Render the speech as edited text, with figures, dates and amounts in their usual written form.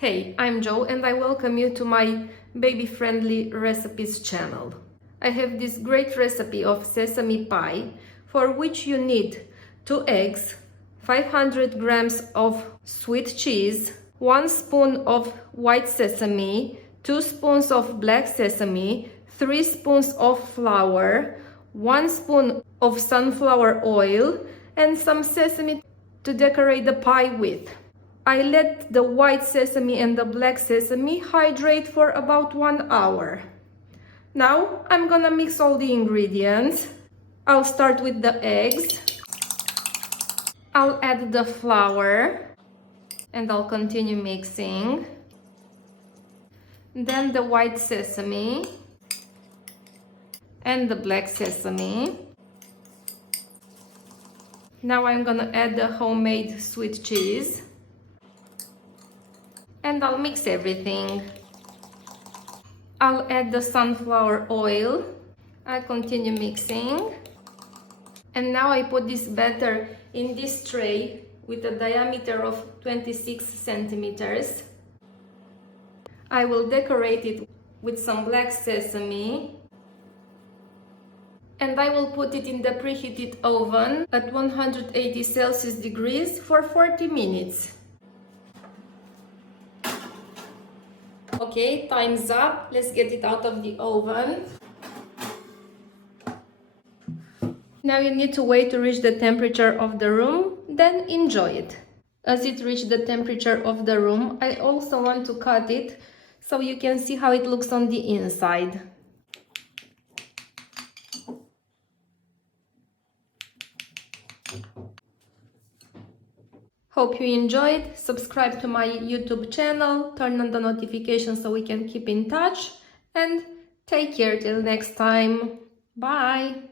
Hey, I'm Jo and I welcome you to my baby-friendly recipes channel. I have this great recipe of sesame pie for which you need 2 eggs, 500 grams of sweet cheese, 1 spoon of white sesame, 2 spoons of black sesame, 3 spoons of flour, 1 spoon of sunflower oil, and some sesame to decorate the pie with. I let the white sesame and the black sesame hydrate for about 1 hour. Now I'm gonna mix all the ingredients. I'll start with the eggs. I'll add the flour and I'll continue mixing. Then the white sesame and the black sesame. Now I'm gonna add the homemade sweet cheese. And I'll mix everything. I'll add the sunflower oil. I continue mixing. And now I put this batter in this tray with a diameter of 26 centimeters. I will decorate it with some black sesame. And I will put it in the preheated oven at 180 Celsius degrees for 40 minutes. Okay, time's up. Let's get it out of the oven. Now you need to wait to reach the temperature of the room, then enjoy it. As it reached the temperature of the room, I also want to cut it so you can see how it looks on the inside. Hope you enjoyed. Subscribe to my YouTube channel, turn on the notifications so we can keep in touch, and take care till next time. Bye!